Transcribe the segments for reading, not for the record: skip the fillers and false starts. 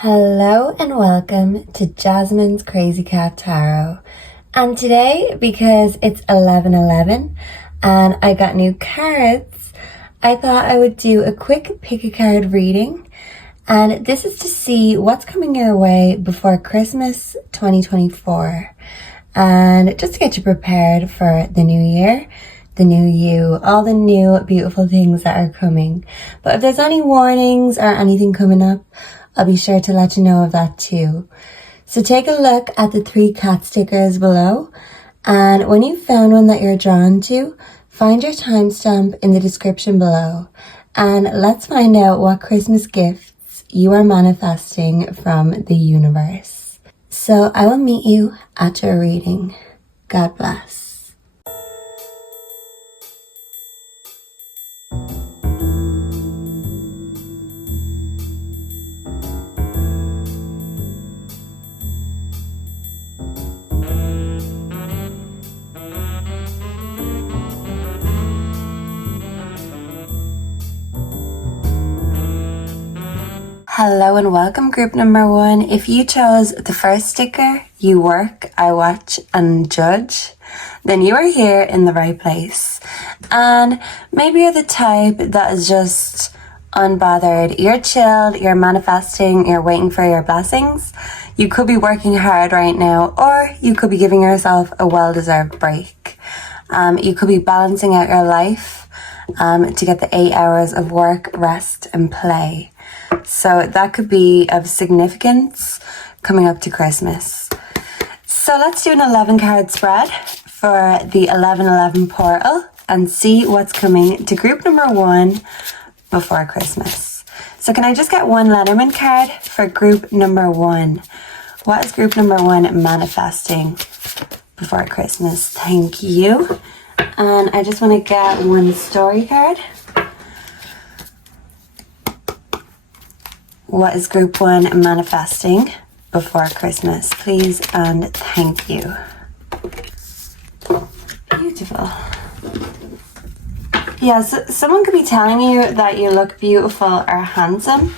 Hello and welcome to Jasmine's Crazy Cat Tarot. And today, because it's 11/11 and I got new cards, I thought I would do a quick Pickacard reading. And this is to see what's coming your way before Christmas 2024. And just to get you prepared for the new year, the new you, all the new beautiful things that are coming. But if there's any warnings or anything coming up, I'll be sure to let you know of that too. So take a look at the 3 cat stickers below, and when you've found one that you're drawn to, find your timestamp in the description below, and let's find out what Christmas gifts you are manifesting from the universe. So I will meet you at your reading. God bless. Hello and welcome, group number 1. If you chose the first sticker, you work, I watch and judge, then you are here in the right place. And maybe you're the type that is just unbothered. You're chilled, you're manifesting, you're waiting for your blessings. You could be working hard right now, or you could be giving yourself a well-deserved break. You could be balancing out your life to get the 8 hours of work, rest and play. So that could be of significance coming up to Christmas. So let's do an 11 card spread for the 11/11 portal and see what's coming to group number 1 before Christmas. So can I just get one Letterman card for group number 1? What is group number 1 manifesting before Christmas? Thank you. And I just want to get one story card. What is group 1 manifesting before Christmas? Please and thank you. Beautiful. Yeah, so someone could be telling you that you look beautiful or handsome.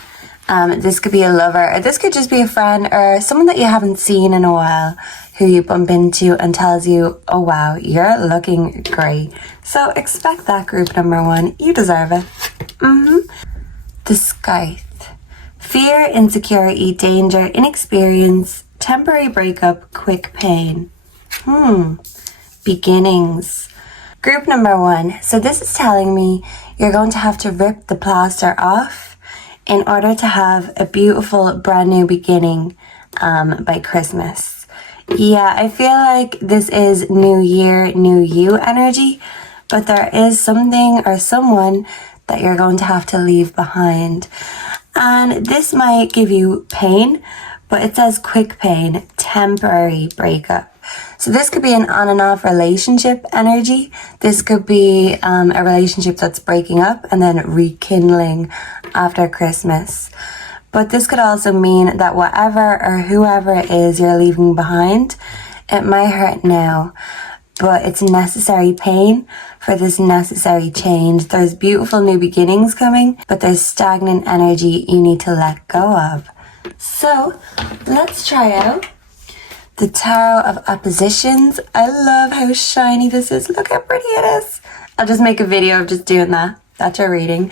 This could be a lover, or this could just be a friend or someone that you haven't seen in a while who you bump into and tells you, oh wow, you're looking great. So expect that, group number 1. You deserve it. The Scythe. Fear, insecurity, danger, inexperience, temporary breakup, quick pain. Beginnings. Group number 1. So this is telling me you're going to have to rip the plaster off in order to have a beautiful brand new beginning by Christmas. Yeah, I feel like this is new year, new you energy, but there is something or someone that you're going to have to leave behind. And this might give you pain, but it says quick pain, temporary breakup. So this could be an on and off relationship energy. This could be a relationship that's breaking up and then rekindling after Christmas. But this could also mean that whatever or whoever it is you're leaving behind, it might hurt now, but it's necessary pain for this necessary change. There's beautiful new beginnings coming, but there's stagnant energy you need to let go of. So let's try out the Tarot of Oppositions. I love how shiny this is. Look how pretty it is. I'll just make a video of just doing that. That's your reading.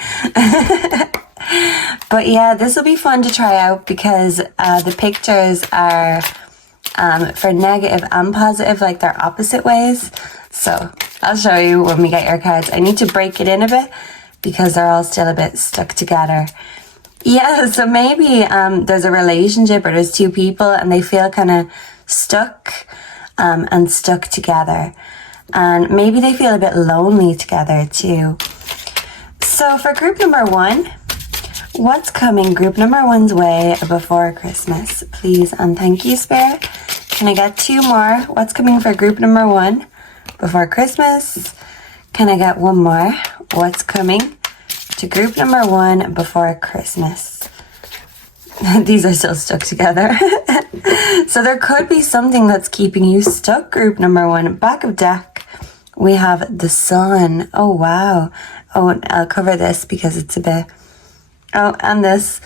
But yeah, this will be fun to try out because the pictures are for negative and positive, like they're opposite ways. So I'll show you when we get your cards. I need to break it in a bit because they're all still a bit stuck together. Yeah, so maybe there's a relationship or there's 2 people and they feel kind of stuck and stuck together. And maybe they feel a bit lonely together too. So for group number 1, what's coming group number 1's way before Christmas? Please and thank you, Spirit. Can I get 2 more? What's coming for group number 1 before Christmas? Can I get 1 more? What's coming to group number 1 before Christmas? These are still stuck together. So there could be something that's keeping you stuck, group number 1. Back of deck, we have the Sun. Oh, wow. Oh, and I'll cover this because it's a bit... Oh, and this.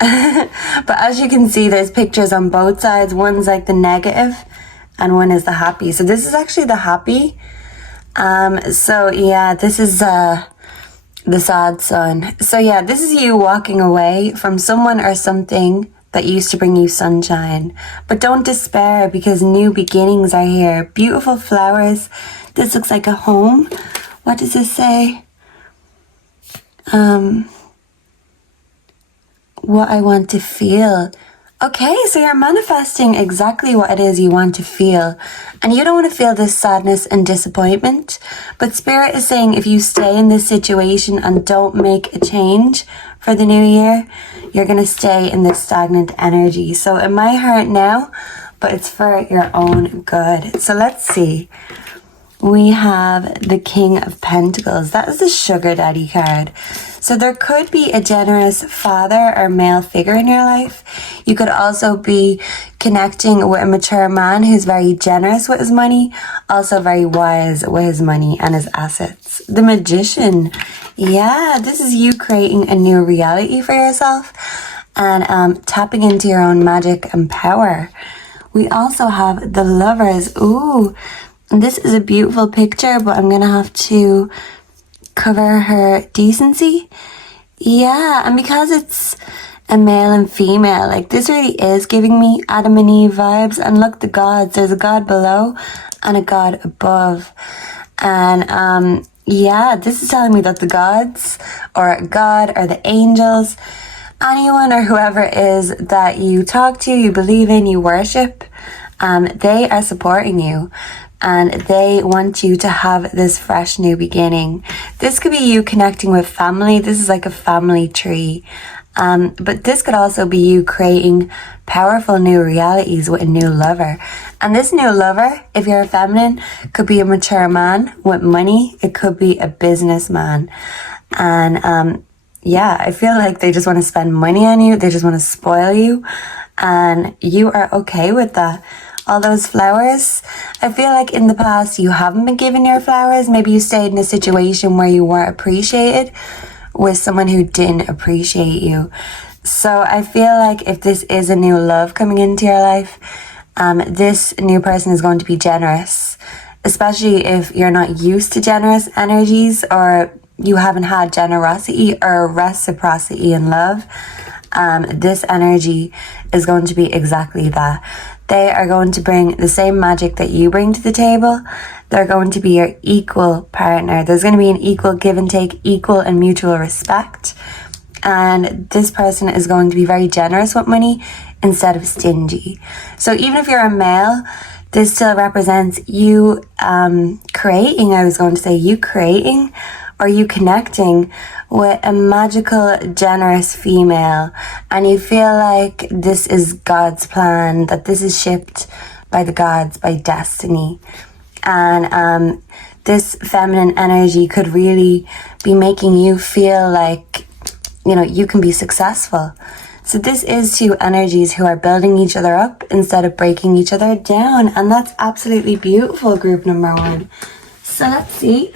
But as you can see, there's pictures on both sides. One's like the negative and one is the happy. So this is actually the happy. So yeah, this is the sad sun. So yeah, this is you walking away from someone or something that used to bring you sunshine. But don't despair, because new beginnings are here. Beautiful flowers. This looks like a home. What does this say? What I want to feel. Okay, so you're manifesting exactly what it is you want to feel. And you don't want to feel this sadness and disappointment. But Spirit is saying if you stay in this situation and don't make a change for the new year, you're going to stay in this stagnant energy. So it might hurt now, but it's for your own good. So let's see. We have the King of Pentacles. That is the Sugar Daddy card. So there could be a generous father or male figure in your life. You could also be connecting with a mature man who's very generous with his money, also very wise with his money and his assets. The Magician. Yeah, this is you creating a new reality for yourself and tapping into your own magic and power. We also have the Lovers. Ooh, this is a beautiful picture, but I'm going to have to cover her decency. Yeah, and because it's a male and female, like this really is giving me Adam and Eve vibes. And look, the gods. There's a god below and a god above. And yeah, this is telling me that the gods or God or the angels, anyone or whoever it is that you talk to, you believe in, you worship, they are supporting you. And they want you to have this fresh new beginning. This could be you connecting with family. This is like a family tree. But this could also be you creating powerful new realities with a new lover. And this new lover, if you're a feminine, could be a mature man with money. It could be a businessman. And yeah, I feel like they just want to spend money on you. They just want to spoil you. And you are okay with that. All those flowers, I feel like in the past you haven't been given your flowers. Maybe you stayed in a situation where you weren't appreciated with someone who didn't appreciate you. So I feel like if this is a new love coming into your life, this new person is going to be generous, especially if you're not used to generous energies or you haven't had generosity or reciprocity in love. This energy is going to be exactly that. They are going to bring the same magic that you bring to the table. They're going to be your equal partner. There's going to be an equal give and take, equal and mutual respect. And this person is going to be very generous with money instead of stingy. So even if you're a male, this still represents you creating, I was going to say you creating or you connecting with a magical, generous female, and you feel like this is God's plan, that this is shipped by the gods, by destiny. And this feminine energy could really be making you feel like, you know, you can be successful. So this is two energies who are building each other up instead of breaking each other down. And that's absolutely beautiful, group number one. So let's see.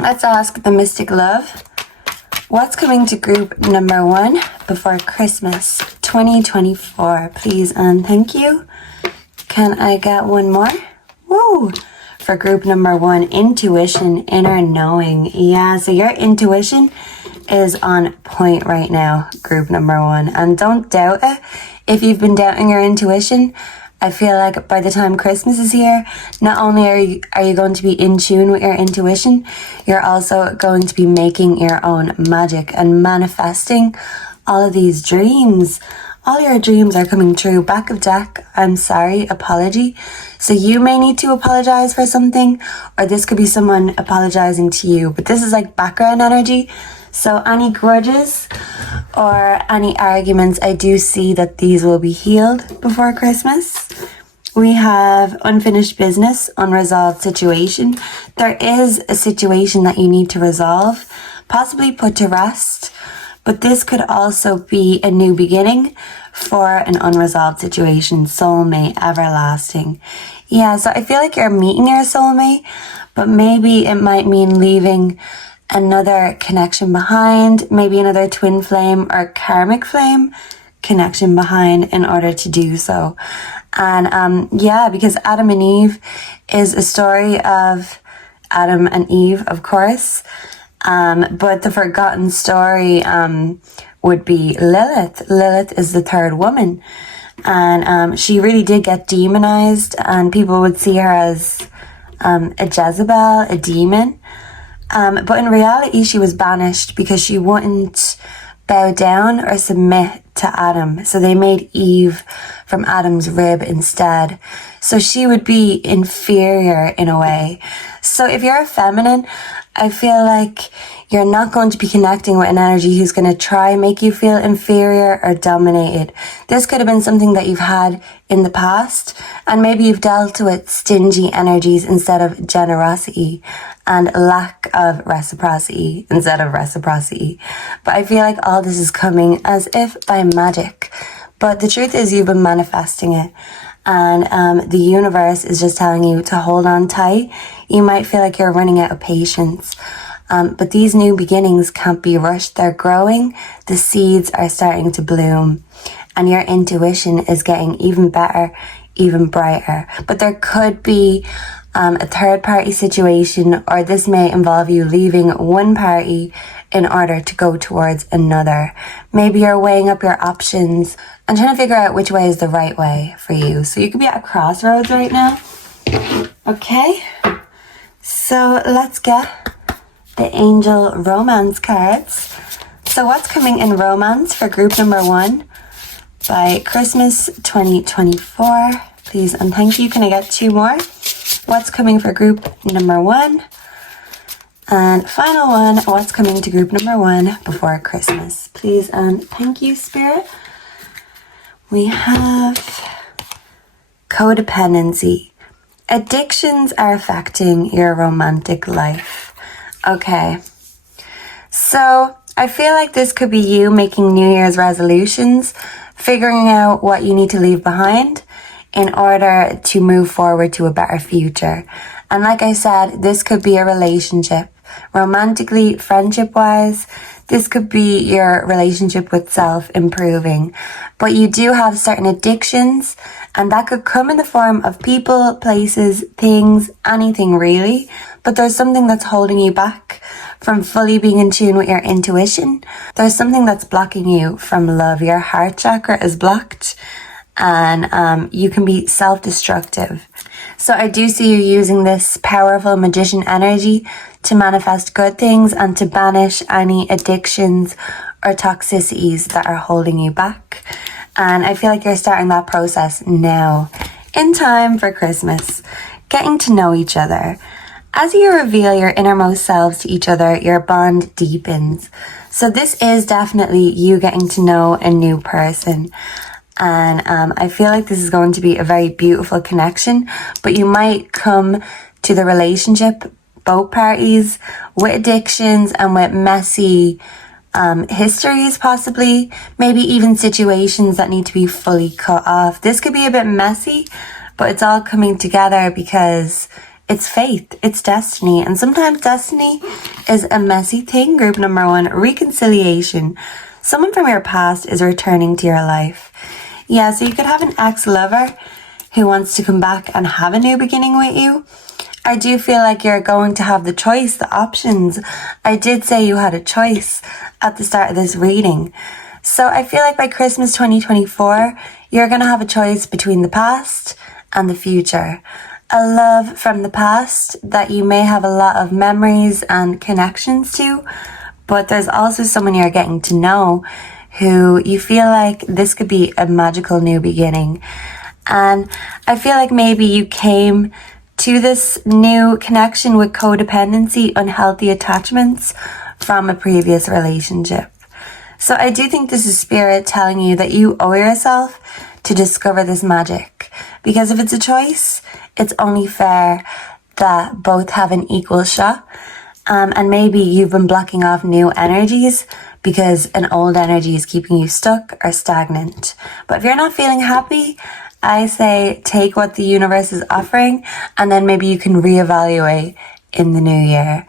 Let's ask the Mystic Love, what's coming to group number one before Christmas 2024? Please and thank you. Can I get one more? Woo! For group number one, intuition, inner knowing. Yeah, so your intuition is on point right now, group number one. And don't doubt it. If you've been doubting your intuition, I feel like by the time Christmas is here, not only are you going to be in tune with your intuition, you're also going to be making your own magic and manifesting all of these dreams. All your dreams are coming true. Back of deck, I'm sorry, apology. So you may need to apologize for something, or this could be someone apologizing to you. But this is like background energy. So any grudges or any arguments, I do see that these will be healed before Christmas. We have unfinished business, unresolved situation. There is a situation that you need to resolve, possibly put to rest, but this could also be a new beginning for an unresolved situation, soulmate, everlasting. Yeah, so I feel like you're meeting your soulmate, but maybe it might mean leaving another connection behind, maybe another twin flame or karmic flame connection behind in order to do so. And yeah, because Adam and Eve is a story of Adam and Eve, of course, but the forgotten story would be Lilith. Lilith is the third woman, and she really did get demonized, and people would see her as a Jezebel, a demon. But in reality, she was banished because she wouldn't bow down or submit to Adam. So they made Eve from Adam's rib instead. So she would be inferior in a way. So if you're a feminine, I feel like you're not going to be connecting with an energy who's going to try and make you feel inferior or dominated. This could have been something that you've had in the past, and maybe you've dealt with stingy energies instead of generosity, and lack of reciprocity instead of reciprocity. But I feel like all this is coming as if by magic. But the truth is you've been manifesting it. And the universe is just telling you to hold on tight. You might feel like you're running out of patience. But these new beginnings can't be rushed. They're growing. The seeds are starting to bloom. And your intuition is getting even better, even brighter. But there could be a third party situation, or this may involve you leaving one party in order to go towards another. Maybe you're weighing up your options and trying to figure out which way is the right way for you. So you could be at a crossroads right now. Okay, so let's get the angel romance cards. So what's coming in romance for group number 1 by Christmas 2024? Please and thank you. Can I get 2 more? What's coming for group number 1? And final one, what's coming to group number 1 before Christmas? Please and thank you, Spirit. We have codependency. Addictions are affecting your romantic life. Okay. So I feel like this could be you making New Year's resolutions, figuring out what you need to leave behind in order to move forward to a better future. And like I said, this could be a relationship. Romantically, friendship-wise, this could be your relationship with self improving. But you do have certain addictions, and that could come in the form of people, places, things, anything really. But there's something that's holding you back from fully being in tune with your intuition. There's something that's blocking you from love. Your heart chakra is blocked, and you can be self-destructive. So I do see you using this powerful magician energy to manifest good things and to banish any addictions or toxicities that are holding you back. And I feel like you're starting that process now, in time for Christmas, getting to know each other. As you reveal your innermost selves to each other, your bond deepens. So this is definitely you getting to know a new person. And I feel like this is going to be a very beautiful connection, but you might come to the relationship, both parties, with addictions and with messy histories possibly, maybe even situations that need to be fully cut off. This could be a bit messy, but it's all coming together because it's faith, it's destiny. And sometimes destiny is a messy thing. Group number 1, reconciliation. Someone from your past is returning to your life. Yeah, so you could have an ex-lover who wants to come back and have a new beginning with you. I do feel like you're going to have the choice, the options. I did say you had a choice at the start of this reading. So I feel like by Christmas 2024, you're going to have a choice between the past and the future. A love from the past that you may have a lot of memories and connections to, but there's also someone you're getting to know who you feel like this could be a magical new beginning. And I feel like maybe you came to this new connection with codependency, unhealthy attachments from a previous relationship. So I do think this is Spirit telling you that you owe yourself to discover this magic. Because if it's a choice, it's only fair that both have an equal shot. And maybe you've been blocking off new energies because an old energy is keeping you stuck or stagnant. But if you're not feeling happy, I say take what the universe is offering, and then maybe you can reevaluate in the new year.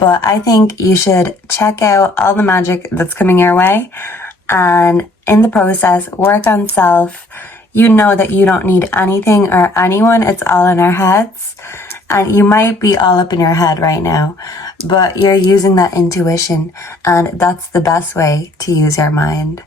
but I think you should check out all the magic that's coming your way, and in the process, work on self. You know that you don't need anything or anyone. It's all in our heads. And you might be all up in your head right now, but you're using that intuition, and that's the best way to use your mind.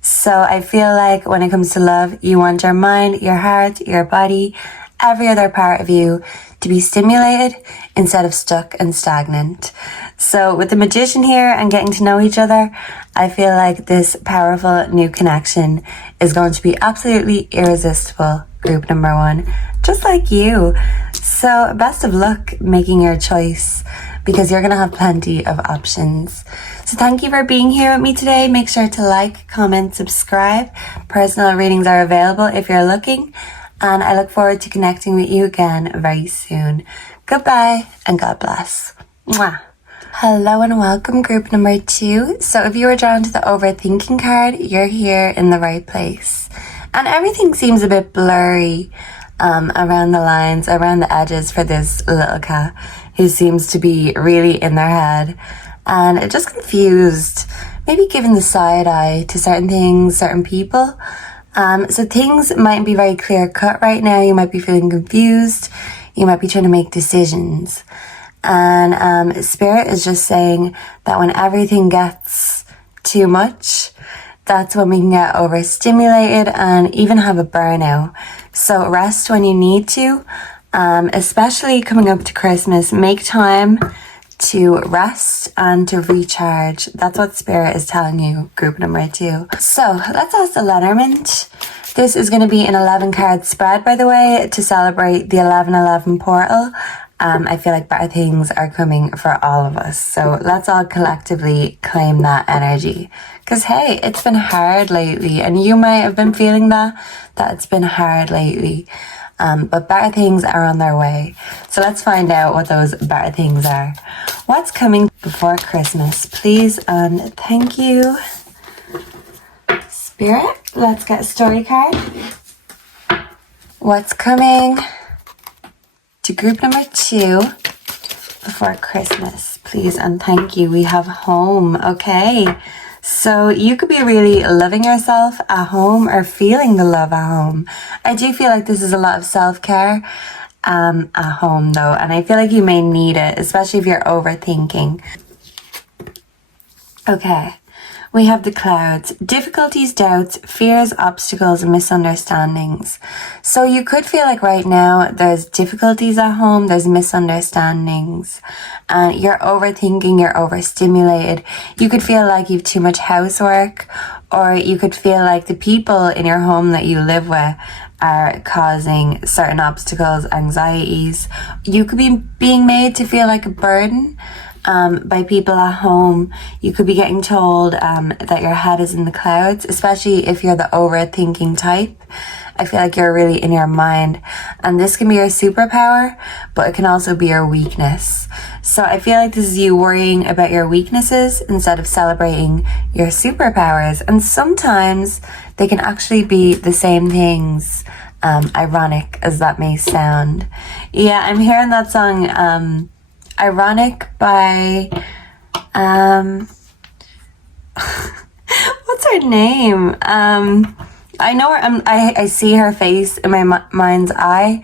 So I feel like when it comes to love, you want your mind, your heart, your body, every other part of you to be stimulated instead of stuck and stagnant. So with the Magician here and getting to know each other, I feel like this powerful new connection is going to be absolutely irresistible, group number 1, just like you. So best of luck making your choice, because you're going to have plenty of options. So thank you for being here with me today. Make sure to like, comment, subscribe. Personal readings are available if you're looking. And I look forward to connecting with you again very soon. Goodbye and God bless. Mwah. Hello and welcome, group number 2. So if you were drawn to the overthinking card, you're here in the right place. And everything seems a bit blurry around the lines, around the edges for this little cat who seems to be really in their head and just confused, maybe giving the side eye to certain things, certain people. So things mightn't be very clear cut right now. You might be feeling confused. You might be trying to make decisions. And Spirit is just saying that when everything gets too much, that's when we can get overstimulated and even have a burnout. So rest when you need to, especially coming up to Christmas. Make time to rest and to recharge. That's what Spirit is telling you, group number 2. So let's ask the Letterman. This is going to be an 11 card spread, by the way, to celebrate the 11/11 portal. I feel like better things are coming for all of us. So let's all collectively claim that energy. Because, hey, it's been hard lately. And you might have been feeling that it's been hard lately. But better things are on their way. So let's find out what those better things are. What's coming before Christmas? Please and thank you. Spirit, let's get a story card. What's coming to group number 2 before Christmas? Please and thank you. We have home. Okay. So you could be really loving yourself at home or feeling the love at home. I do feel like this is a lot of self-care at home though. And I feel like you may need it, especially if you're overthinking. Okay. We have the clouds, difficulties, doubts, fears, obstacles, and misunderstandings. So you could feel like right now there's difficulties at home, there's misunderstandings, and you're overthinking, you're overstimulated. You could feel like you've too much housework, or you could feel like the people in your home that you live with are causing certain obstacles, anxieties. You could be being made to feel like a burden by people at home. You could be getting told that your head is in the clouds, especially if you're the overthinking type. I feel like you're really in your mind, and this can be your superpower, but it can also be your weakness. So I feel like this is you worrying about your weaknesses instead of celebrating your superpowers, and sometimes they can actually be the same things, ironic as that may sound. Yeah, I'm hearing that song Ironic by what's her name? I know her. I see her face in my mind's eye.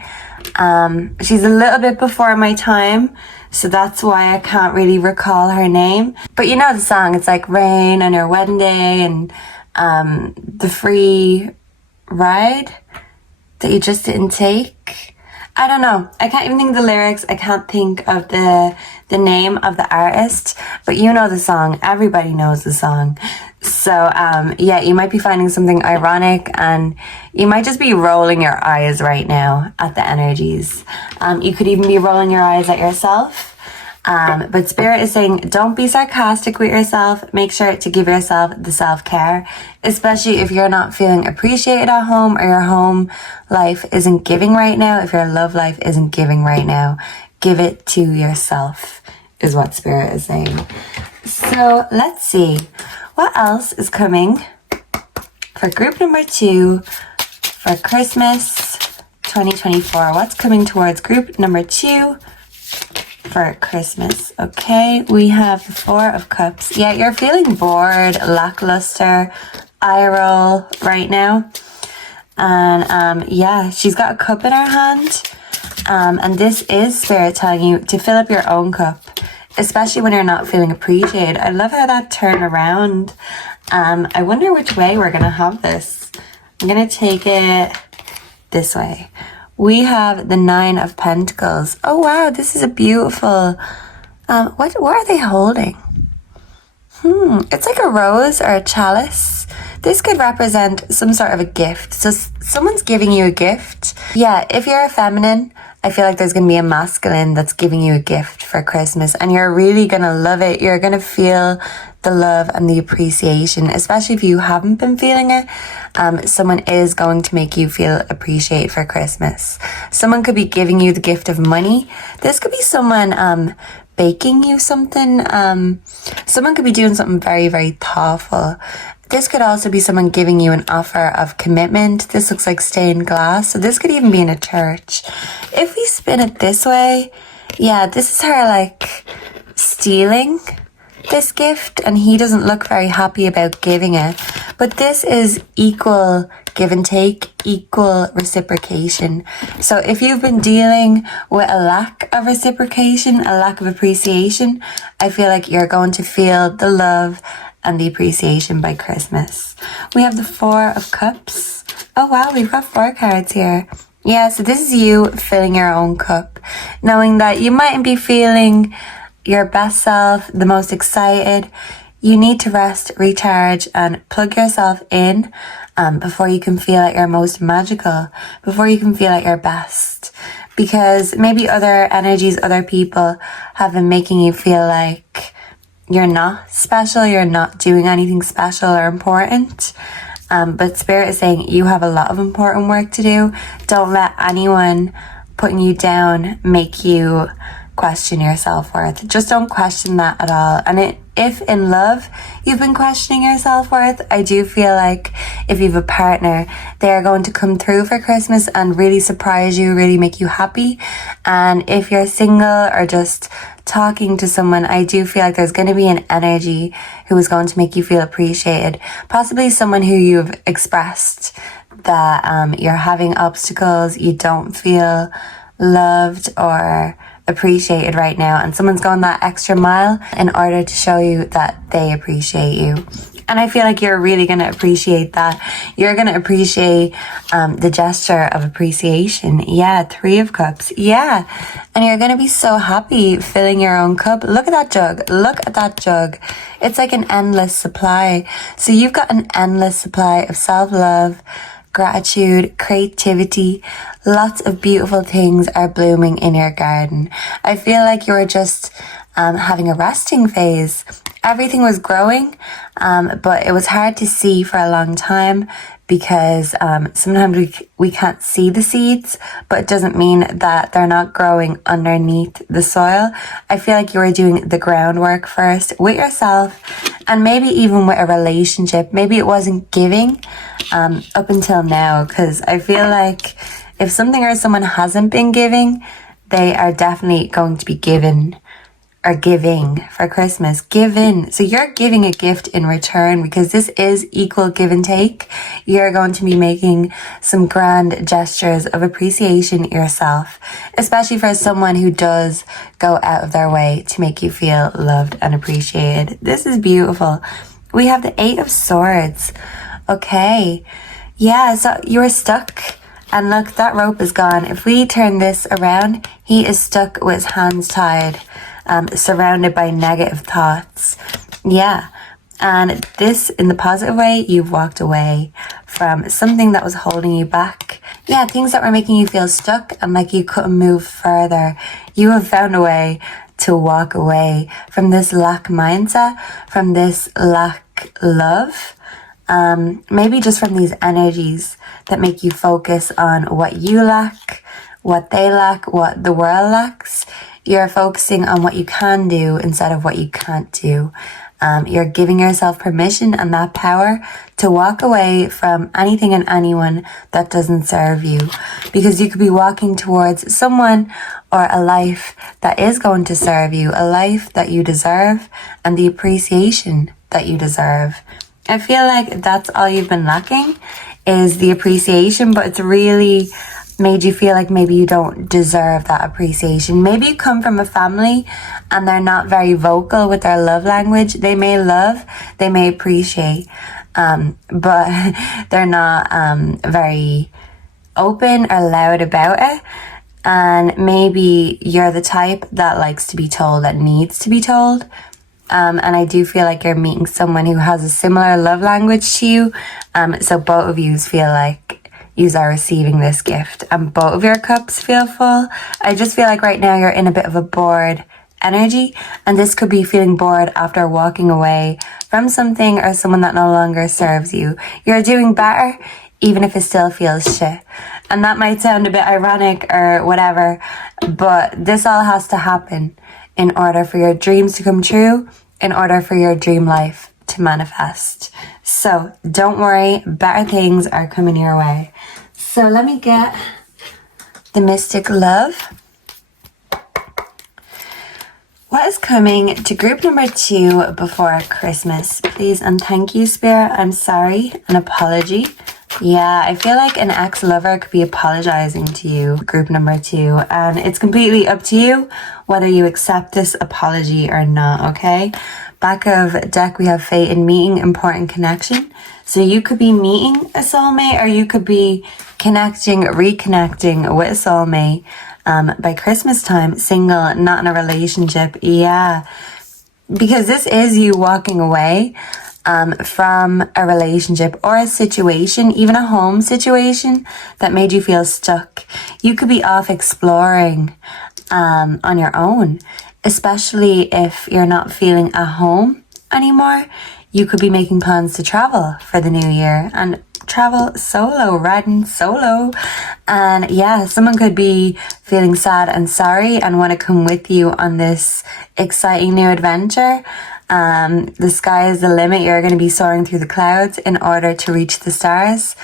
She's a little bit before my time, so that's why I can't really recall her name. But you know the song. It's like rain on her wedding day, and the free ride that you just didn't take. I don't know. I can't even think of the lyrics. I can't think of the name of the artist, but you know the song. Everybody knows the song. So, yeah, you might be finding something ironic, and you might just be rolling your eyes right now at the energies. You could even be rolling your eyes at yourself. But Spirit is saying, don't be sarcastic with yourself. Make sure to give yourself the self-care, especially if you're not feeling appreciated at home, or your home life isn't giving right now. If your love life isn't giving right now, give it to yourself, is what Spirit is saying. So let's see what else is coming for group number 2 for Christmas 2024. What's coming towards group number 2 for Christmas. Okay, we have the Four of Cups. Yeah, you're feeling bored, lackluster, eye roll right now. And yeah, she's got a cup in her hand. And this is Spirit telling you to fill up your own cup, especially when you're not feeling appreciated. I love how that turned around. I wonder which way we're going to have this. I'm going to take it this way. We have the Nine of Pentacles. Oh, wow, this is a beautiful... what are they holding? It's like a rose or a chalice. This could represent some sort of a gift. So someone's giving you a gift. Yeah, if you're a feminine, I feel like there's going to be a masculine that's giving you a gift for Christmas, and you're really going to love it. You're going to feel the love and the appreciation, especially if you haven't been feeling it. Someone is going to make you feel appreciated for Christmas. Someone could be giving you the gift of money. This could be someone baking you something. Someone could be doing something very, very thoughtful. This could also be someone giving you an offer of commitment. This looks like stained glass. So this could even be in a church. If we spin it this way, yeah, this is her like stealing this gift, and he doesn't look very happy about giving it. But this is equal give and take, equal reciprocation. So if you've been dealing with a lack of reciprocation, a lack of appreciation, I feel like you're going to feel the love and the appreciation by Christmas. We have the Four of Cups. Oh wow, we've got 4 cards here. Yeah, so this is you filling your own cup, knowing that you mightn't be feeling your best self, the most excited. You need to rest, recharge, and plug yourself in before you can feel like you're most magical, before you can feel like your best. Because maybe other energies, other people have been making you feel like you're not special, you're not doing anything special or important. But Spirit is saying you have a lot of important work to do. Don't let anyone putting you down make you question your self-worth. Just don't question that at all. And if in love you've been questioning your self-worth, I do feel like if you have a partner, they are going to come through for Christmas and really surprise you, really make you happy. And if you're single or just talking to someone, I do feel like there's going to be an energy who is going to make you feel appreciated. Possibly someone who you've expressed that you're having obstacles, you don't feel loved or appreciated right now, and someone's going that extra mile in order to show you that they appreciate you. And I feel like you're really going to appreciate that. You're going to appreciate the gesture of appreciation. Yeah, 3 of Cups. Yeah. And you're going to be so happy filling your own cup. Look at that jug. Look at that jug. It's like an endless supply. So you've got an endless supply of self-love, gratitude, creativity. Lots of beautiful things are blooming in your garden. I feel like you're just having a resting phase. Everything was growing, but it was hard to see for a long time because sometimes we can't see the seeds, but it doesn't mean that they're not growing underneath the soil. I feel like you were doing the groundwork first with yourself and maybe even with a relationship. Maybe it wasn't giving up until now, because I feel like if something or someone hasn't been giving, they are definitely going to be given or giving for Christmas. Give in. So you're giving a gift in return, because this is equal give and take. You're going to be making some grand gestures of appreciation yourself, especially for someone who does go out of their way to make you feel loved and appreciated. This is beautiful. We have the 8 of Swords. Okay. Yeah, so you were stuck. And look, that rope is gone. If we turn this around, he is stuck with his hands tied, surrounded by negative thoughts. Yeah. And this, in the positive way, you've walked away from something that was holding you back. Yeah, things that were making you feel stuck and like you couldn't move further. You have found a way to walk away from this lack mindset, from this lack love. Maybe just from these energies that make you focus on what you lack, what they lack, what the world lacks. You're focusing on what you can do instead of what you can't do. You're giving yourself permission and that power to walk away from anything and anyone that doesn't serve you, because you could be walking towards someone or a life that is going to serve you, a life that you deserve and the appreciation that you deserve. I feel like that's all you've been lacking, is the appreciation, but it's really made you feel like maybe you don't deserve that appreciation. Maybe you come from a family and they're not very vocal with their love language. They may love, they may appreciate, but they're not very open or loud about it. And maybe you're the type that likes to be told, that needs to be told. And I do feel like you're meeting someone who has a similar love language to you. So both of you feel like you are receiving this gift and both of your cups feel full. I just feel like right now you're in a bit of a bored energy, and this could be feeling bored after walking away from something or someone that no longer serves you. You're doing better even if it still feels shit. And that might sound a bit ironic or whatever, but this all has to happen in order for your dreams to come true, in order for your dream life to manifest. So don't worry, better things are coming your way. So let me get the Mystic Love. What is coming to group number 2 before Christmas? Please and thank you, Spirit. I'm sorry, an apology. Yeah, I feel like an ex-lover could be apologizing to you, group number 2, and it's completely up to you whether you accept this apology or not, okay? Back of deck, we have fate and meeting, important connection. So you could be meeting a soulmate, or you could be reconnecting with a soulmate by Christmas time, single, not in a relationship. Yeah, because this is you walking away from a relationship or a situation, even a home situation that made you feel stuck. You could be off exploring on your own, especially if you're not feeling at home anymore. You could be making plans to travel for the new year and travel solo, riding solo. And yeah, someone could be feeling sad and sorry and want to come with you on this exciting new adventure. The sky is the limit. You're going to be soaring through the clouds in order to reach the stars.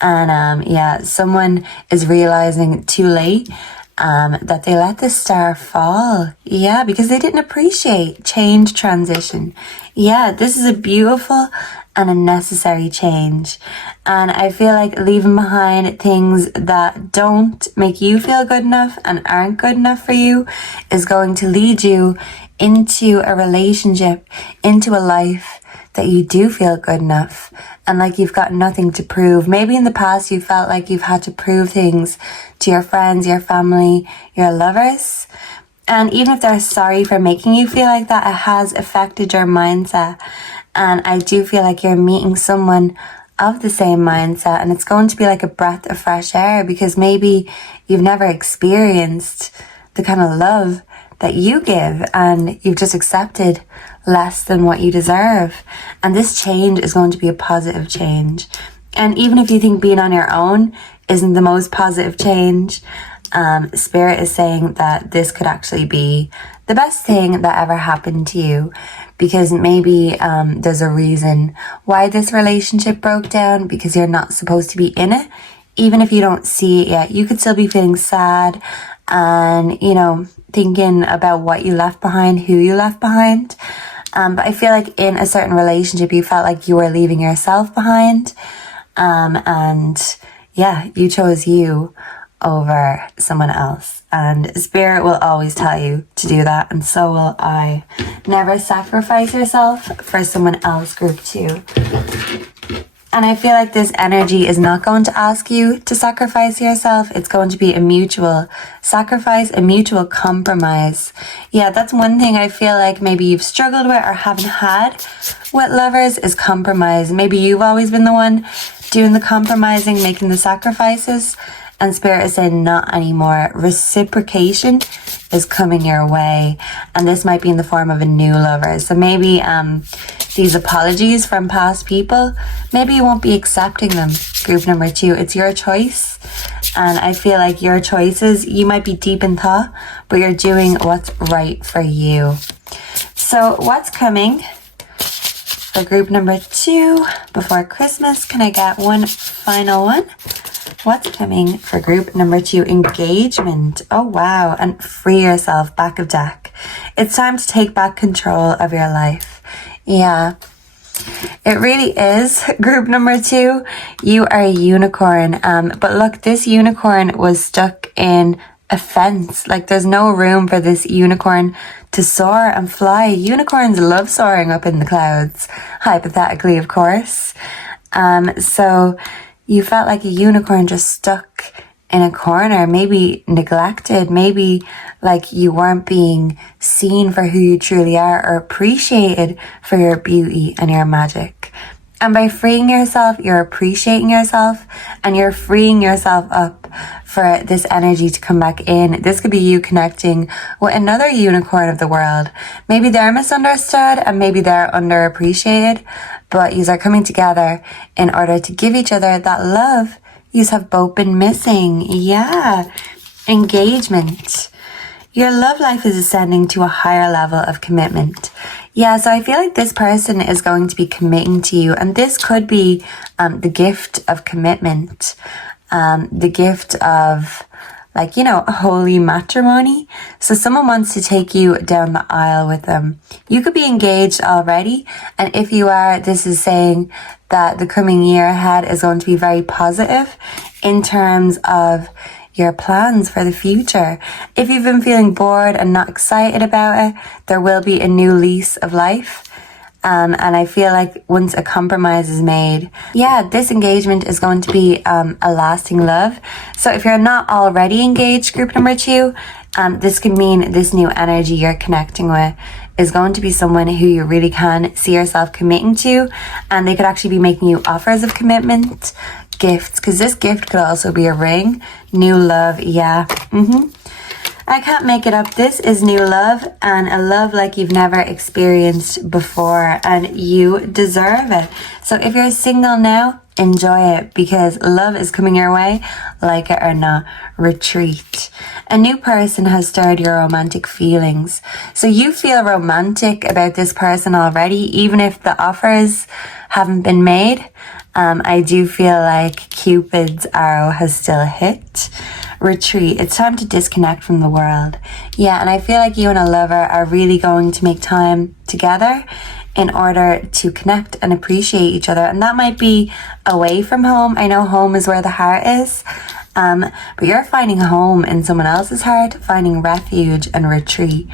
And yeah, someone is realizing too late that they let the star fall. Yeah, because they didn't appreciate change, transition. Yeah, this is a beautiful and a necessary change. And I feel like leaving behind things that don't make you feel good enough and aren't good enough for you is going to lead you into a relationship, into a life that you do feel good enough and like you've got nothing to prove. Maybe in the past you felt like you've had to prove things to your friends, your family, your lovers. And even if they're sorry for making you feel like that, it has affected your mindset. And I do feel like you're meeting someone of the same mindset, and it's going to be like a breath of fresh air, because maybe you've never experienced the kind of love that you give and you've just accepted less than what you deserve. And this change is going to be a positive change. And even if you think being on your own isn't the most positive change, Spirit is saying that this could actually be the best thing that ever happened to you, because maybe there's a reason why this relationship broke down, because you're not supposed to be in it. Even if you don't see it yet, you could still be feeling sad and, you know, thinking about what you left behind, who you left behind. But I feel like in a certain relationship, you felt like you were leaving yourself behind. And yeah, you chose you over someone else. And Spirit will always tell you to do that. And so will I. Never sacrifice yourself for someone else, group 2. And I feel like this energy is not going to ask you to sacrifice yourself. It's going to be a mutual sacrifice, a mutual compromise. Yeah, that's one thing I feel like maybe you've struggled with or haven't had with lovers is compromise. Maybe you've always been the one doing the compromising, making the sacrifices. And Spirit is saying not anymore. Reciprocation is coming your way. And this might be in the form of a new lover. So maybe these apologies from past people, maybe you won't be accepting them, group number 2. It's your choice. And I feel like your choices, you might be deep in thought, but you're doing what's right for you. So what's coming For group number 2, before Christmas, can I get one final one? What's coming for group number 2? Engagement. Oh, wow. And free yourself, back of deck. It's time to take back control of your life. Yeah. It really is. Group number 2, you are a unicorn. But look, this unicorn was stuck in a fence. Like, there's no room for this unicorn to soar and fly. Unicorns love soaring up in the clouds, hypothetically, of course. So you felt like a unicorn just stuck in a corner, maybe neglected, maybe like you weren't being seen for who you truly are or appreciated for your beauty and your magic. And by freeing yourself, you're appreciating yourself and you're freeing yourself up for this energy to come back in. This could be you connecting with another unicorn of the world. Maybe they're misunderstood and maybe they're underappreciated, but you are coming together in order to give each other that love you have both been missing. Yeah. Engagement. Your love life is ascending to a higher level of commitment. Yeah, so I feel like this person is going to be committing to you, and this could be the gift of commitment, the gift of, like, you know, holy matrimony. So someone wants to take you down the aisle with them. You could be engaged already, and if you are, this is saying that the coming year ahead is going to be very positive in terms of your plans for the future. If you've been feeling bored and not excited about it, there will be a new lease of life. And I feel like once a compromise is made, yeah, this engagement is going to be a lasting love. So if you're not already engaged, group number 2, this could mean this new energy you're connecting with is going to be someone who you really can see yourself committing to, and they could actually be making you offers of commitment, gifts, because this gift could also be a ring. New love, yeah. I can't make it up. This is new love, and a love like you've never experienced before, and you deserve it. So if you're single now, enjoy it, because love is coming your way, like it or not. Retreat. A new person has stirred your romantic feelings. So you feel romantic about this person already, even if the offers haven't been made. I do feel like Cupid's arrow has still hit. Retreat. It's time to disconnect from the world. Yeah, and I feel like you and a lover are really going to make time together in order to connect and appreciate each other. And that might be away from home. I know home is where the heart is. But you're finding home in someone else's heart, finding refuge and retreat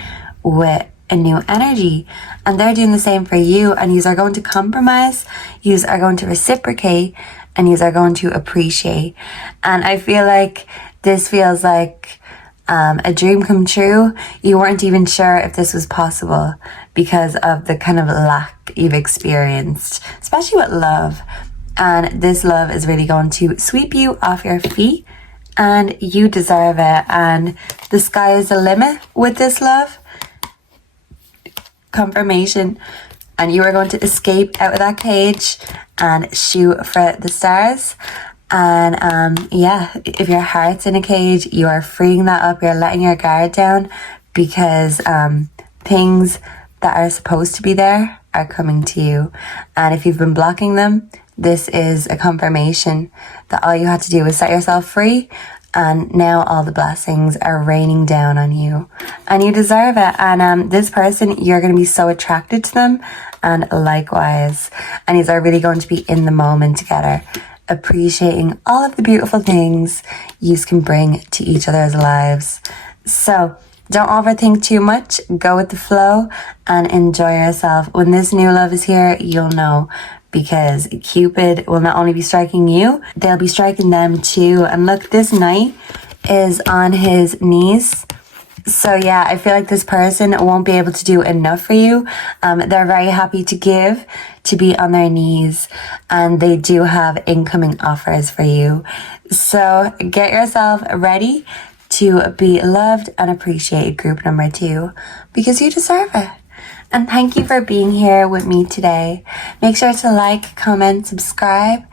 with a new energy, and they're doing the same for you, and you are going to compromise, you are going to reciprocate, and you are going to appreciate. And I feel like this feels like a dream come true. You weren't even sure if this was possible because of the kind of lack you've experienced, especially with love. And this love is really going to sweep you off your feet, and you deserve it. And the sky is the limit with this love. Confirmation, and you are going to escape out of that cage and shoot for the stars. And yeah, if your heart's in a cage, you are freeing that up, you're letting your guard down, because things that are supposed to be there are coming to you. And if you've been blocking them, this is a confirmation that all you had to do was set yourself free, and now all the blessings are raining down on you, and you deserve it. And this person, you're going to be so attracted to them, and likewise. And these are really going to be in the moment together, appreciating all of the beautiful things you can bring to each other's lives. So don't overthink too much, go with the flow and enjoy yourself. When this new love is here, you'll know, because Cupid will not only be striking you, they'll be striking them too. And look, this knight is on his knees. So yeah, I feel like this person won't be able to do enough for you. They're very happy to give, to be on their knees, and they do have incoming offers for you. So get yourself ready to be loved and appreciated, group number 2, because you deserve it. And thank you for being here with me today. Make sure to like, comment, subscribe.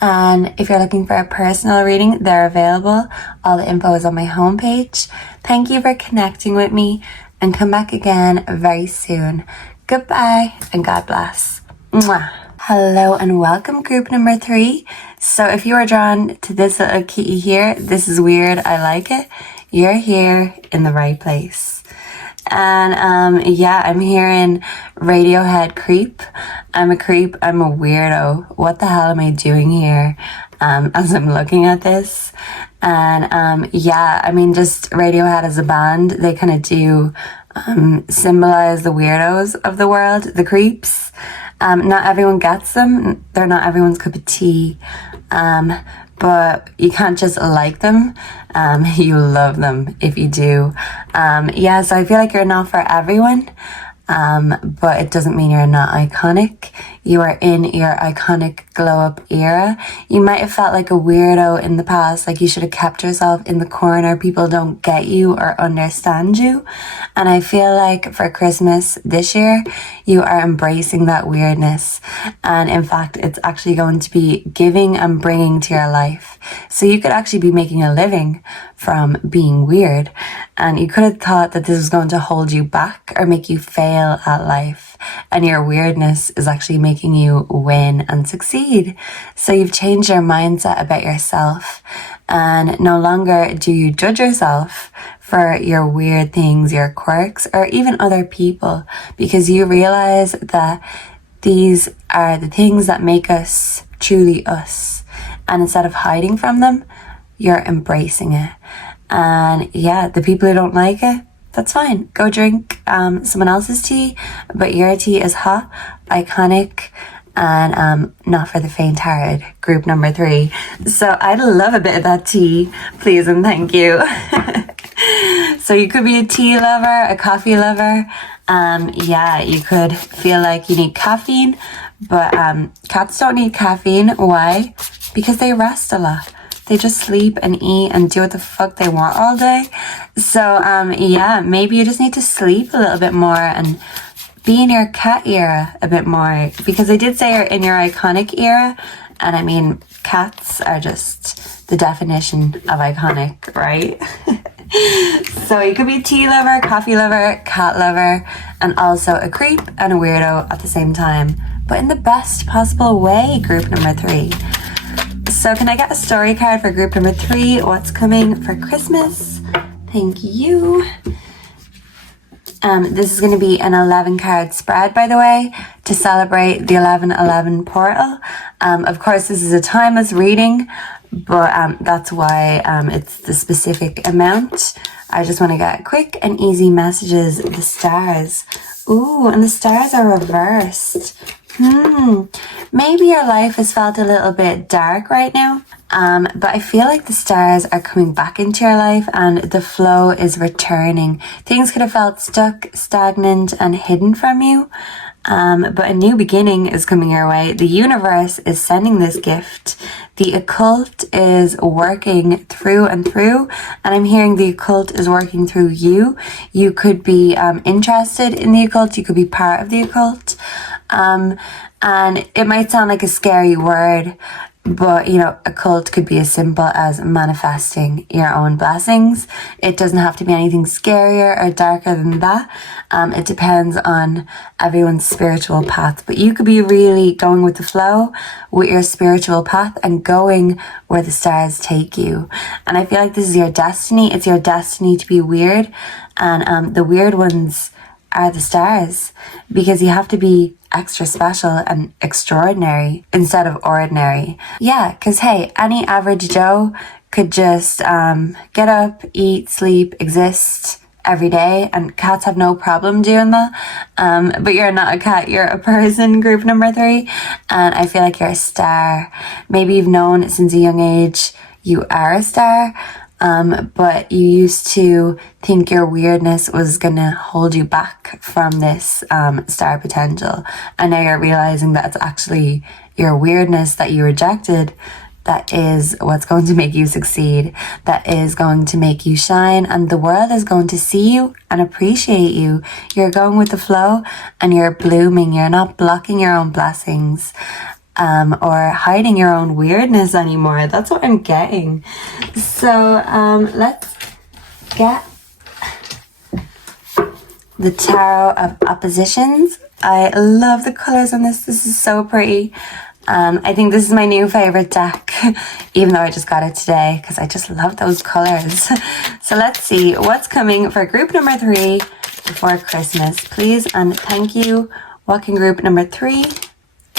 And if you're looking for a personal reading, they're available. All the info is on my homepage. Thank you for connecting with me, and come back again very soon. Goodbye and God bless. Mwah. Hello and welcome, group number 3. So if you are drawn to this little kitty here, this is weird, I like it. You're here in the right place. And yeah, I'm hearing Radiohead creep. I'm a creep, I'm a weirdo. What the hell am I doing here as I'm looking at this? And yeah, I mean, just Radiohead as a band, they kind of do symbolize the weirdos of the world, the creeps. Not everyone gets them. They're not everyone's cup of tea. But you can't just like them. You love them if you do. Yeah, so I feel like you're not for everyone. But it doesn't mean you're not iconic. You are in your iconic glow up era. You might have felt like a weirdo in the past, like you should have kept yourself in the corner. People don't get you or understand you. And I feel like for Christmas this year, you are embracing that weirdness. And in fact, it's actually going to be giving and bringing to your life. So you could actually be making a living from being weird. And you could have thought that this was going to hold you back or make you fail at life. And your weirdness is actually making you win and succeed. So you've changed your mindset about yourself. And no longer do you judge yourself for your weird things, your quirks, or even other people. Because you realize that these are the things that make us truly us. And instead of hiding from them, you're embracing it. And yeah, the people who don't like it, that's fine. Go drink someone else's tea, but your tea is hot, iconic, and not for the faint-hearted, group number 3. So I'd love a bit of that tea, please and thank you. So you could be a tea lover, a coffee lover. Yeah, you could feel like you need caffeine, but cats don't need caffeine. Why? Because they rest a lot. They just sleep and eat and do what the fuck they want all day. So, yeah, maybe you just need to sleep a little bit more and be in your cat era a bit more. Because I did say you're in your iconic era. And I mean, cats are just the definition of iconic, right? So you could be a tea lover, coffee lover, cat lover, and also a creep and a weirdo at the same time. But in the best possible way, group number 3. So can I get a story card for group number 3? What's coming for Christmas? Thank you. This is going to be an 11 card spread, by the way, to celebrate the 11/11 portal. Of course, this is a timeless reading, but that's why it's the specific amount. I just want to get quick and easy messages. The stars. Ooh, and the stars are reversed. Maybe your life has felt a little bit dark right now, but I feel like the stars are coming back into your life and the flow is returning. Things could have felt stuck, stagnant, and hidden from you, but a new beginning is coming your way. The universe is sending this gift. The occult is working through and through, and I'm hearing the occult is working through you. You could be interested in the occult. You could be part of the occult. And it might sound like a scary word, but you know, occult could be as simple as manifesting your own blessings. It doesn't have to be anything scarier or darker than that. It depends on everyone's spiritual path, but you could be really going with the flow with your spiritual path and going where the stars take you. And I feel like this is your destiny. It's your destiny to be weird, and the weird ones are the stars, because you have to be extra special and extraordinary instead of ordinary. Yeah, because hey, any average Joe could just get up, eat, sleep, exist every day, and cats have no problem doing that. But you're not a cat, you're a person, group number 3, and I feel like you're a star. Maybe you've known since a young age you are a star, but you used to think your weirdness was gonna hold you back from this star potential, and now you're realizing that it's actually your weirdness that you rejected that is what's going to make you succeed, that is going to make you shine, and the world is going to see you and appreciate you. You're going with the flow and you're blooming. You're not blocking your own blessings or hiding your own weirdness anymore. That's what I'm getting. So let's get the Tarot of Oppositions I love the colors on this. This is so pretty. I think this is my new favorite deck, even though I just got it today because I just love those colors. So let's see what's coming for group number 3 before Christmas. Please and thank you. What can group number 3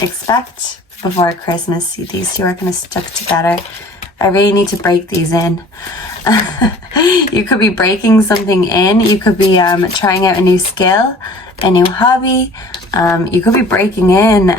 expect before Christmas? See, these two are kind of stuck together. I really need to break these in. You could be breaking something in. You could be trying out a new skill, a new hobby. You could be breaking in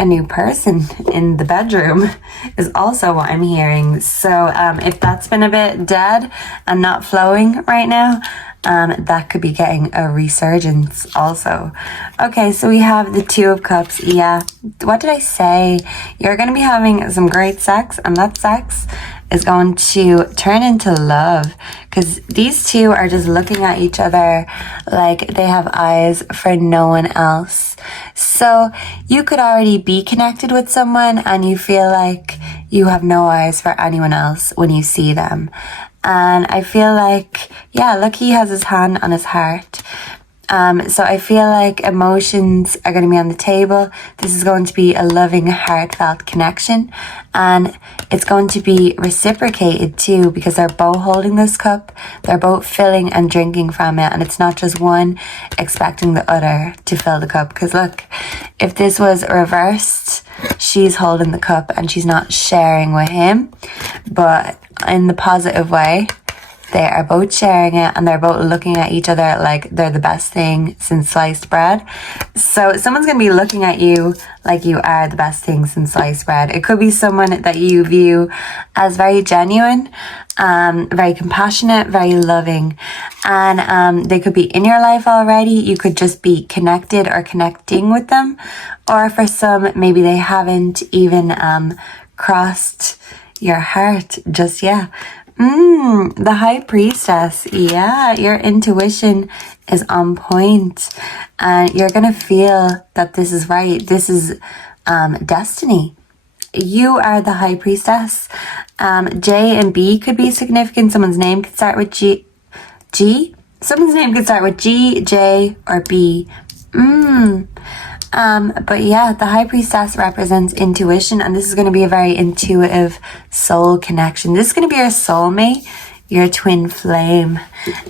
a new person in the bedroom is also what I'm hearing. So if that's been a bit dead and not flowing right now, that could be getting a resurgence also. Okay, so we have the 2 of Cups. Yeah, what did I say? You're going to be having some great sex, and that sex is going to turn into love, because these two are just looking at each other like they have eyes for no one else. So you could already be connected with someone and you feel like you have no eyes for anyone else when you see them. And I feel like, yeah, look, he has his hand on his heart. So I feel like emotions are going to be on the table. This is going to be a loving, heartfelt connection. And it's going to be reciprocated too, because they're both holding this cup. They're both filling and drinking from it. And it's not just one expecting the other to fill the cup. Because look, if this was reversed, she's holding the cup and she's not sharing with him. But in the positive way, they are both sharing it and they're both looking at each other like they're the best thing since sliced bread. So someone's going to be looking at you like you are the best thing since sliced bread. It could be someone that you view as very genuine, very compassionate, very loving. And they could be in your life already. You could just be connected or connecting with them. Or for some, maybe they haven't even crossed your heart just yet. The High Priestess. Yeah, your intuition is on point and you're gonna feel that this is right. This is destiny. You are the High Priestess. J and B could be significant. Someone's name could start with G. Someone's name could start with G, J, or B. But yeah, the High Priestess represents intuition, and this is going to be a very intuitive soul connection. This is going to be your soulmate, your twin flame,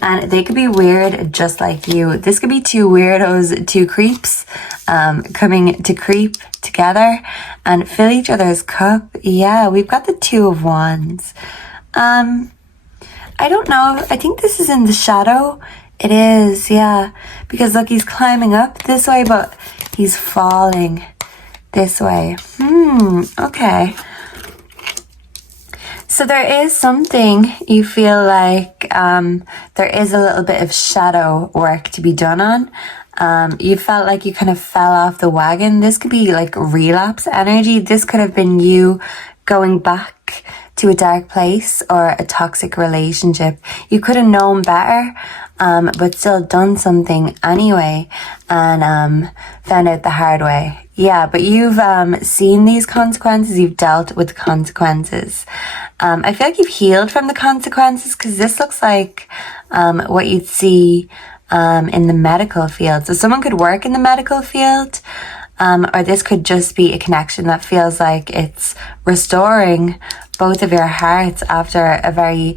and they could be weird just like you. This could be 2 weirdos, 2 creeps, coming to creep together and fill each other's cup. Yeah, we've got the 2 of Wands. I don't know. I think this is in the shadow. It is, yeah, because look, he's climbing up this way, but he's falling this way. Okay. So there is something you feel like there is a little bit of shadow work to be done on. You felt like you kind of fell off the wagon. This could be like relapse energy. This could have been you going back to a dark place or a toxic relationship. You could have known better, but still done something anyway and found out the hard way. Yeah, but you've seen these consequences. You've dealt with the consequences. I feel like you've healed from the consequences, because this looks like what you'd see in the medical field. So someone could work in the medical field, or this could just be a connection that feels like it's restoring both of your hearts after a very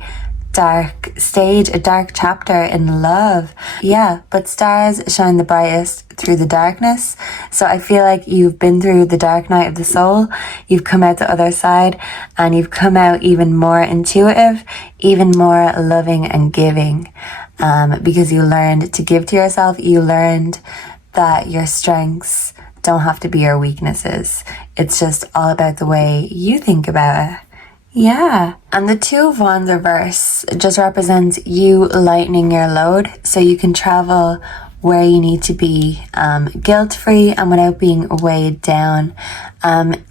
dark stage, a dark chapter in love. Yeah, but stars shine the brightest through the darkness. So I feel like you've been through the dark night of the soul. You've come out the other side and you've come out even more intuitive, even more loving and giving, because you learned to give to yourself. You learned that your strengths don't have to be your weaknesses. It's just all about the way you think about it. Yeah, and the 2 of Wands reverse just represents you lightening your load so you can travel where you need to be guilt-free and without being weighed down.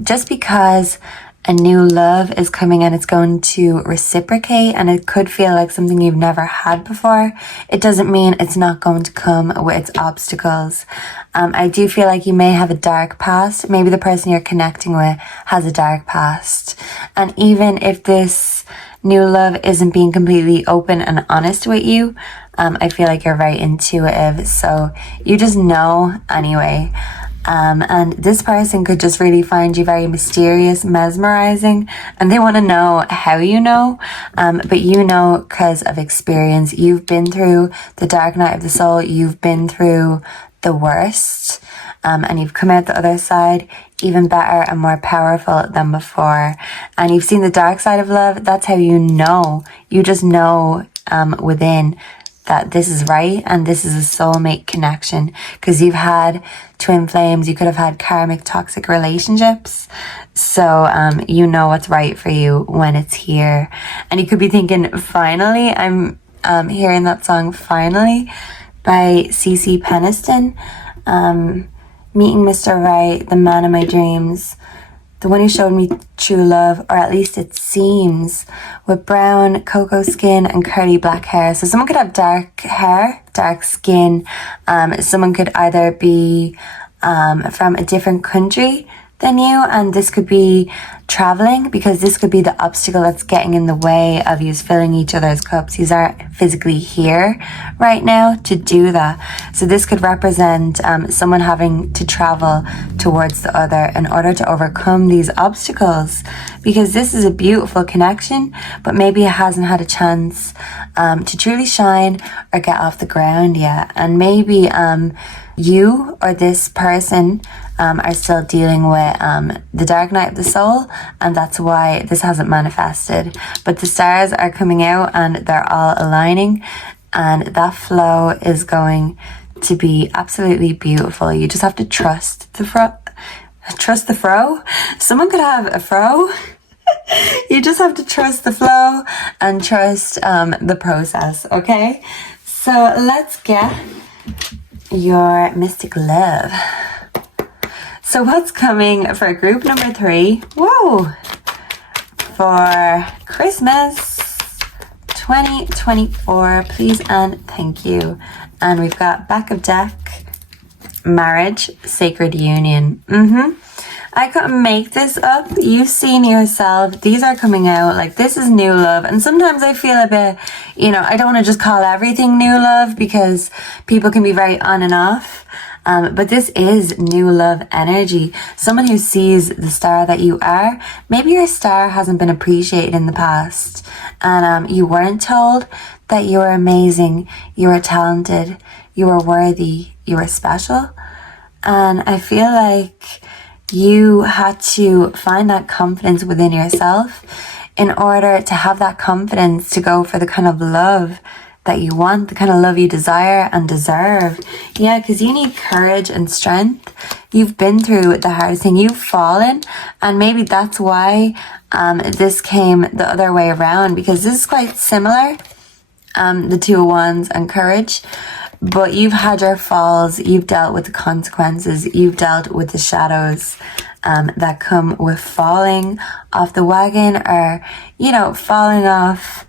Just because a new love is coming and it's going to reciprocate and it could feel like something you've never had before, it doesn't mean it's not going to come with its obstacles. I do feel like you may have a dark past. Maybe the person you're connecting with has a dark past. And even if this new love isn't being completely open and honest with you, I feel like you're very intuitive, so you just know anyway. And this person could just really find you very mysterious, mesmerizing, and they want to know how you know, but you know because of experience. You've been through the dark night of the soul, you've been through the worst, and you've come out the other side even better and more powerful than before. And you've seen the dark side of love. That's how you know. You just know within that this is right and this is a soulmate connection, because you've had twin flames, you could have had karmic toxic relationships, so you know what's right for you when it's here. And you could be thinking, finally, I'm hearing that song Finally by CC Peniston. Meeting Mr. Right, the man of my dreams, the one who showed me true love, or at least it seems, with brown cocoa skin and curly black hair. So someone could have dark hair, dark skin. Someone could either be from a different country than you, and this could be traveling, because this could be the obstacle that's getting in the way of you filling each other's cups. You aren't physically here right now to do that. So this could represent someone having to travel towards the other in order to overcome these obstacles, because this is a beautiful connection, but maybe it hasn't had a chance to truly shine or get off the ground yet. And maybe you or this person are still dealing with the dark night of the soul, and that's why this hasn't manifested. But the stars are coming out and they're all aligning, and that flow is going to be absolutely beautiful. You just have to trust the fro. Someone could have a fro. You just have to trust the flow and trust the process, okay? So let's get your mystic love. So what's coming for group number 3? Whoa! For Christmas 2024, please and thank you. And we've got back of deck, marriage, sacred union. I couldn't make this up. You've seen yourself. These are coming out. Like, this is new love. And sometimes I feel a bit, I don't want to just call everything new love, because people can be very on and off. But this is new love energy. Someone who sees the star that you are. Maybe your star hasn't been appreciated in the past, and you weren't told that you were amazing, you were talented, you were worthy, you were special. And I feel like you had to find that confidence within yourself in order to have that confidence to go for the kind of love that you want, the kind of love you desire and deserve. Yeah, because you need courage and strength. You've been through the hardest thing. You've fallen, and maybe that's why this came the other way around, because this is quite similar, the 2 of Wands and courage. But you've had your falls, you've dealt with the consequences, you've dealt with the shadows that come with falling off the wagon, or, falling off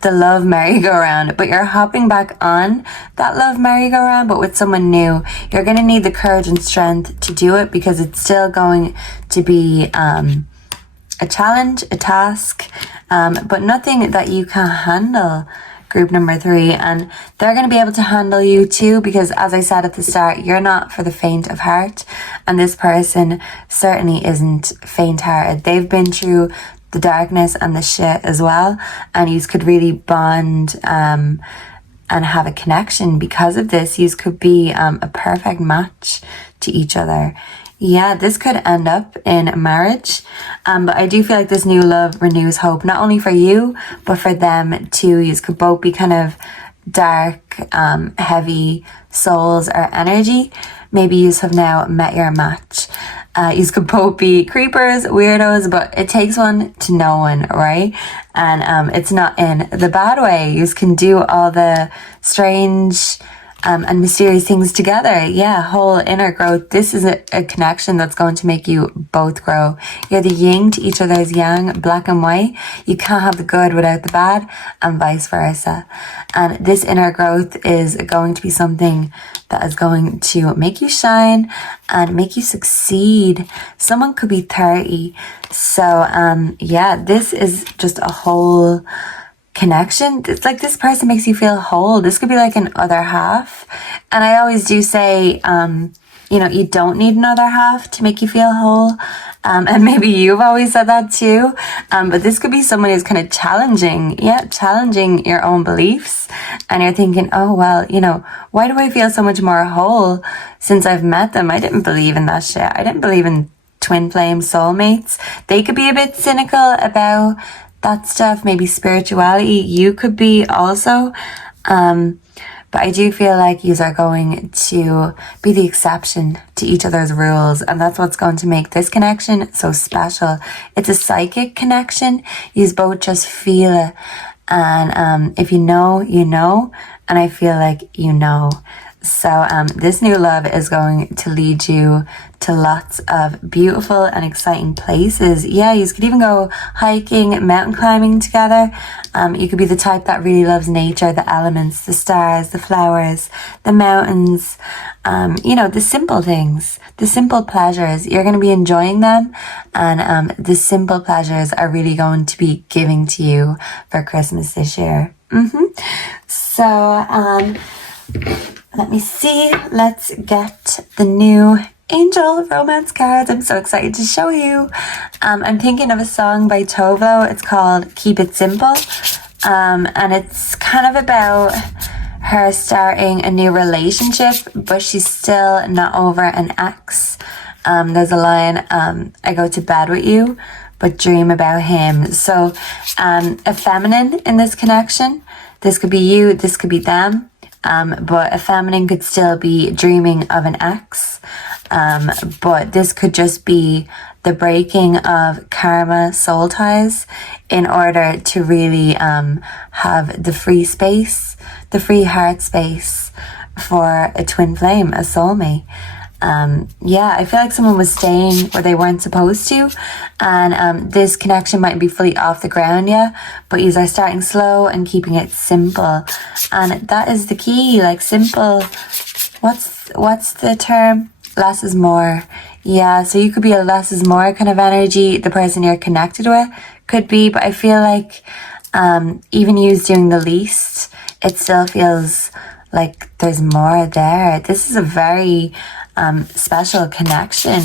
the love merry-go-round. But you're hopping back on that love merry-go-round, but with someone new. You're going to need the courage and strength to do it, because it's still going to be a challenge, a task, but nothing that you can't handle. Group number 3, and they're going to be able to handle you too, because as I said at the start, you're not for the faint of heart, and this person certainly isn't faint-hearted. They've been through the darkness and the shit as well, and you could really bond and have a connection because of this. You could be a perfect match to each other. Yeah, this could end up in a marriage, but I do feel like this new love renews hope, not only for you, but for them too. You could both be kind of dark, heavy souls or energy. Maybe you have now met your match. You could both be creepers, weirdos, but it takes one to know one, right? And it's not in the bad way. You can do all the strange and mysterious things together. Yeah, whole inner growth. This is a connection that's going to make you both grow. You're the yin to each other's yang, black and white. You can't have the good without the bad, and vice versa. And this inner growth is going to be something that is going to make you shine and make you succeed. Someone could be 30. So yeah, this is just a whole connection. It's like this person makes you feel whole. This could be like an other half. And I always do say, you know, you don't need another half to make you feel whole. And maybe you've always said that too. But this could be someone who's kind of challenging your own beliefs. And you're thinking, oh, well, you know, why do I feel so much more whole since I've met them? I didn't believe in that shit. I didn't believe in twin flame soulmates. They could be a bit cynical about that stuff. Maybe spirituality. You could be also. But I do feel like you are going to be the exception to each other's rules. And that's what's going to make this connection so special. It's a psychic connection. You both just feel it. And if you know, you know. And I feel like you know. So this new love is going to lead you to lots of beautiful and exciting places. Yeah, you could even go hiking, mountain climbing together. You could be the type that really loves nature, the elements, the stars, the flowers, the mountains, you know, the simple things, the simple pleasures. You're going to be enjoying them. And the simple pleasures are really going to be giving to you for Christmas this year. So, let me see. Let's get the new angel romance cards. I'm so excited to show you. I'm thinking of a song by Tovo. It's called Keep It Simple. And it's kind of about her starting a new relationship, but she's still not over an ex. There's a line, I go to bed with you, but dream about him. So a feminine in this connection. This could be you, this could be them. But a feminine could still be dreaming of an ex. But this could just be the breaking of karma soul ties in order to really have the free space, the free heart space for a twin flame, a soulmate. Yeah, I feel like someone was staying where they weren't supposed to, and this connection might be fully off the ground yet, but you are starting slow and keeping it simple, and that is the key. Like simple, what's the term? Less is more. Yeah, so you could be a less is more kind of energy. The person you're connected with could be, but I feel like even you doing the least, it still feels like there's more there. This is a very special connection,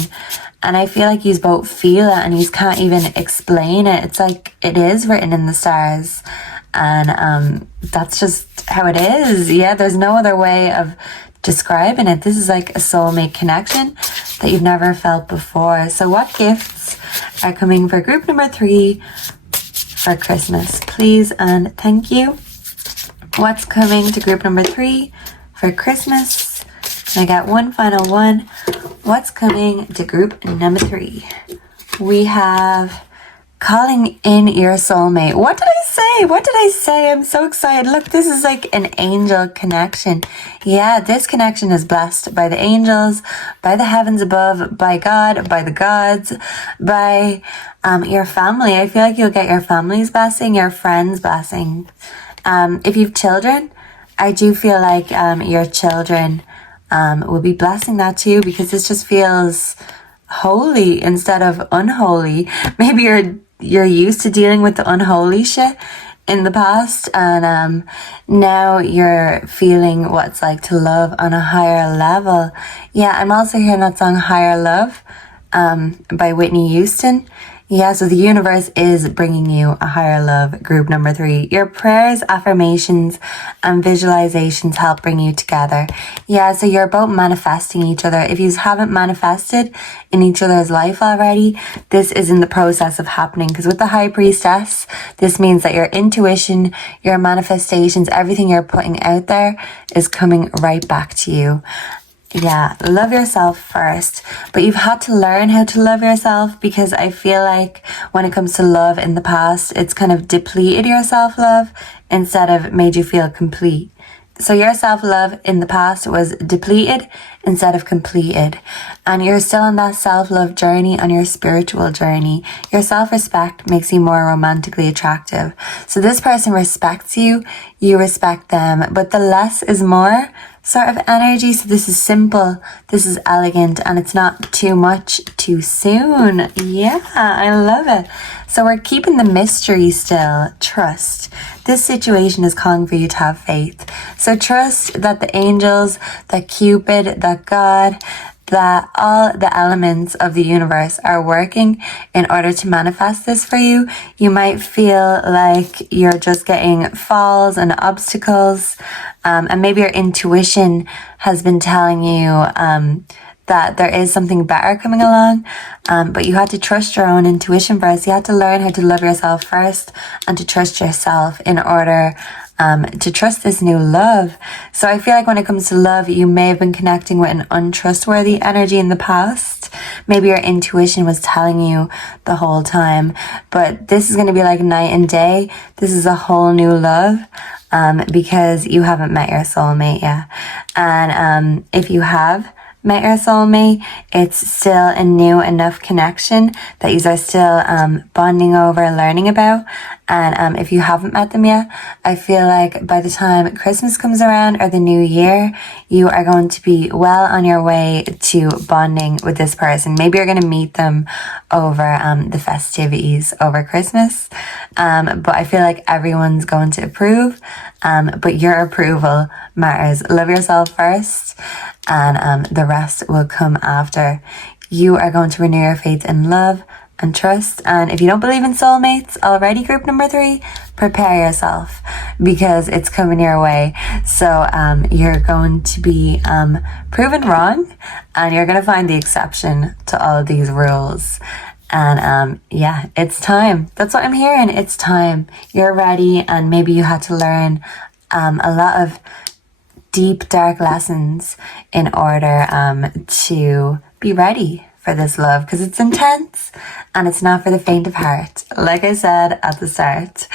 and I feel like you both feel it and you can't even explain it. It's like it is written in the stars, and that's just how it is. Yeah, there's no other way of describing it. This is like a soulmate connection that you've never felt before. So what gifts are coming for group number 3 for Christmas? Please and thank you. What's coming to group number 3 for Christmas? I got one final one. What's coming to group number 3? We have calling in your soulmate. What did I say? What did I say? I'm so excited. Look, this is like an angel connection. Yeah, this connection is blessed by the angels, by the heavens above, by God, by the gods, by your family. I feel like you'll get your family's blessing, your friends' blessing. If you've children, I do feel like your children will be blessing that too, because this just feels holy instead of unholy. Maybe you're used to dealing with the unholy shit in the past, and now you're feeling what it's like to love on a higher level. Yeah, I'm also hearing that song Higher Love by Whitney Houston. Yeah, so the universe is bringing you a higher love, group number 3. Your prayers, affirmations, and visualizations help bring you together. Yeah, so you're both manifesting each other. If you haven't manifested in each other's life already, this is in the process of happening. Because with the High Priestess, this means that your intuition, your manifestations, everything you're putting out there is coming right back to you. Yeah, love yourself first, but you've had to learn how to love yourself, because I feel like when it comes to love in the past, it's kind of depleted your self-love instead of made you feel complete. So your self-love in the past was depleted instead of completed. And you're still on that self-love journey, on your spiritual journey. Your self-respect makes you more romantically attractive. So this person respects you, you respect them, but the less is more sort of energy. So this is simple, this is elegant, and it's not too much too soon. Yeah, I love it. So we're keeping the mystery still. Trust. this situation is calling for you to have faith. So trust that the angels, that Cupid, that God, that all the elements of the universe are working in order to manifest this for you. You might feel like you're just getting falls and obstacles, and maybe your intuition has been telling you that there is something better coming along, but you had to trust your own intuition first. You had to learn how to love yourself first and to trust yourself in order to trust this new love. So I feel like when it comes to love, you may have been connecting with an untrustworthy energy in the past. Maybe your intuition was telling you the whole time, but this is going to be like night and day. This is a whole new love, because you haven't met your soulmate yet. And if you have met your soulmate, it's still a new enough connection that you are still bonding over, learning about. And if you haven't met them yet, I feel like by the time Christmas comes around or the new year, you are going to be well on your way to bonding with this person. Maybe you're going to meet them over the festivities over Christmas, but I feel like everyone's going to approve, but your approval matters. Love yourself first, and the rest will come after. You are going to renew your faith in love and trust. And if you don't believe in soulmates already, group number 3, prepare yourself, because it's coming your way. So you're going to be proven wrong, and you're going to find the exception to all of these rules. And yeah, it's time. That's what I'm hearing. It's time. You're ready, and maybe you had to learn a lot of deep, dark lessons in order to be ready for this love, because it's intense and it's not for the faint of heart, like I said at the start.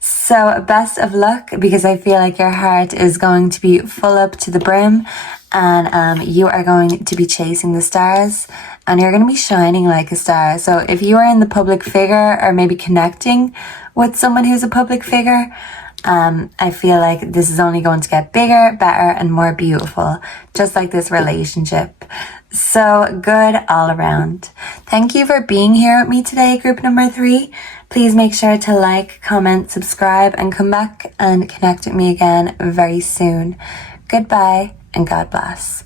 So best of luck, because I feel like your heart is going to be full up to the brim, and you are going to be chasing the stars, and you're going to be shining like a star. So if you are in the public figure, or maybe connecting with someone who's a public figure, I feel like this is only going to get bigger, better, and more beautiful, just like this relationship. So good all around. Thank you for being here with me today, group number 3. Please make sure to like, comment, subscribe, and come back and connect with me again very soon. Goodbye, and God bless.